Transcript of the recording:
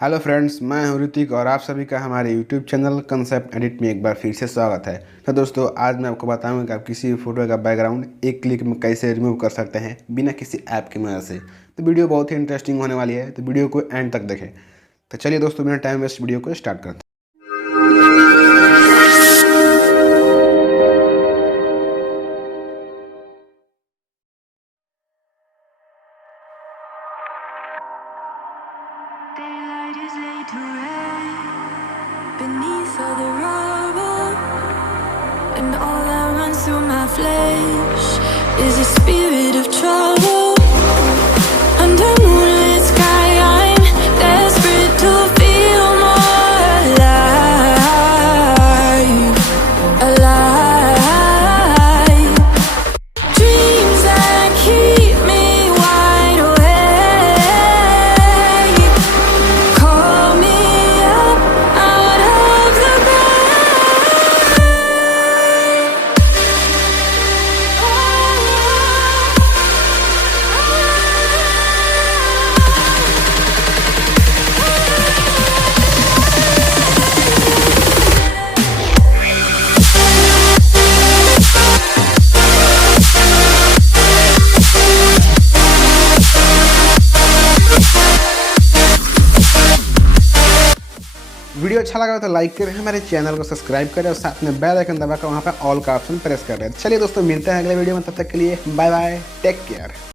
Hello friends, मैं हूं ऋतिक और आप सभी का हमारे यूट्यूब चैनल कंसेप्ट एडिट में एक बार फिर से स्वागत है। तो दोस्तों, आज मैं आपको बताऊंगा कि आप किसी भी फोटो का बैकग्राउंड एक क्लिक में कैसे रिमूव कर सकते हैं बिना किसी ऐप की मदद से। तो वीडियो बहुत ही इंटरेस्टिंग होने वाली है, तो वीडियो को एंड तक देखें। तो चलिए दोस्तों, बिना टाइम वेस्ट वीडियो को स्टार्ट करते हैं। Daylight is laid to rest beneath all the rubble, and all that runs through my flesh is a spirit of trouble. Under moonlit sky, I'm desperate to feel more alive, alive. Dreams that keep me wide awake. Call me up out of the video अच्छा लगा तो लाइक करें, हमारे चैनल को सब्सक्राइब करें और साथ में बेल आइकन दबाकर वहाँ पर ऑल का ऑप्शन प्रेस कर दें। चलिए दोस्तों, मिलते हैं अगले वीडियो में, तब तक के लिए बाय बाय, टेक केयर।